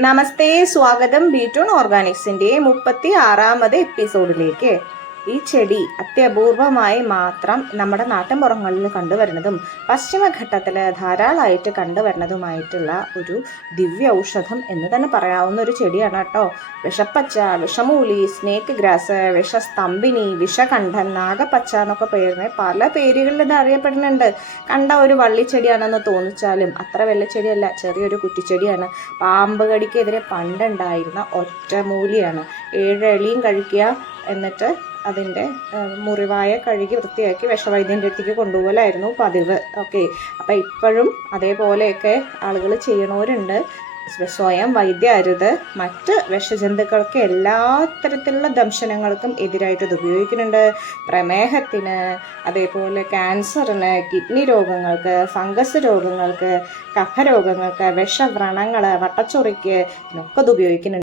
നമസ്തേ, സ്വാഗതം ബി2 ഓർഗാനിക്സിൻ്റെ 36ാമത് എപ്പിസോഡിലേക്ക്. ഈ ചെടി അത്യപൂർവമായി മാത്രം നമ്മുടെ നാട്ടിൻപുറങ്ങളിൽ കണ്ടുവരുന്നതും പശ്ചിമഘട്ടത്തിൽ ധാരാളമായിട്ട് കണ്ടുവരുന്നതുമായിട്ടുള്ള ഒരു ദിവ്യ ഔഷധം എന്ന് തന്നെ പറയാവുന്ന ഒരു ചെടിയാണ് കേട്ടോ. വിഷപ്പച്ച, വിഷമൂലി, സ്നേക്ക് ഗ്രാസ്, വിഷസ്തംഭിനി, വിഷകണ്ഠൻ, നാഗപ്പച്ച എന്നൊക്കെ പേരിന് പല പേരുകളിൽ ഇത് അറിയപ്പെടുന്നുണ്ട്. കണ്ട ഒരു വള്ളിച്ചെടിയാണെന്ന് തോന്നിച്ചാലും അത്ര വെള്ളച്ചെടിയല്ല, ചെറിയൊരു കുറ്റിച്ചെടിയാണ്. പാമ്പ് കടിക്കെതിരെ പണ്ടുണ്ടായിരുന്ന ഒറ്റമൂലിയാണ്. 7 ഇലയും കഴിക്കുക, എന്നിട്ട് അതിൻ്റെ മുറിവായ കഴുകി വൃത്തിയാക്കി വിഷവൈദ്യൻ്റെ അടുത്തേക്ക് കൊണ്ടുപോകലായിരുന്നു പതിവ്. ഓക്കെ, അപ്പം ഇപ്പോഴും അതേപോലെയൊക്കെ ആളുകൾ ചെയ്യണവരുണ്ട്. സ്വയം വൈദ്യ അരുത്. മറ്റ് വിഷജന്തുക്കൾക്ക് എല്ലാ തരത്തിലുള്ള ദംശനങ്ങൾക്കും എതിരായിട്ട് ഇത് ഉപയോഗിക്കുന്നുണ്ട്. പ്രമേഹത്തിന്, അതേപോലെ ക്യാൻസറിന്, കിഡ്നി രോഗങ്ങൾക്ക്, ഫംഗസ് രോഗങ്ങൾക്ക്, കഫ രോഗങ്ങൾക്ക്, വിഷവ്രണങ്ങൾ, വട്ടച്ചൊറിക്ക് ഇതിനൊക്കെ ഇത് ഉപയോഗിക്കുന്നുണ്ട്.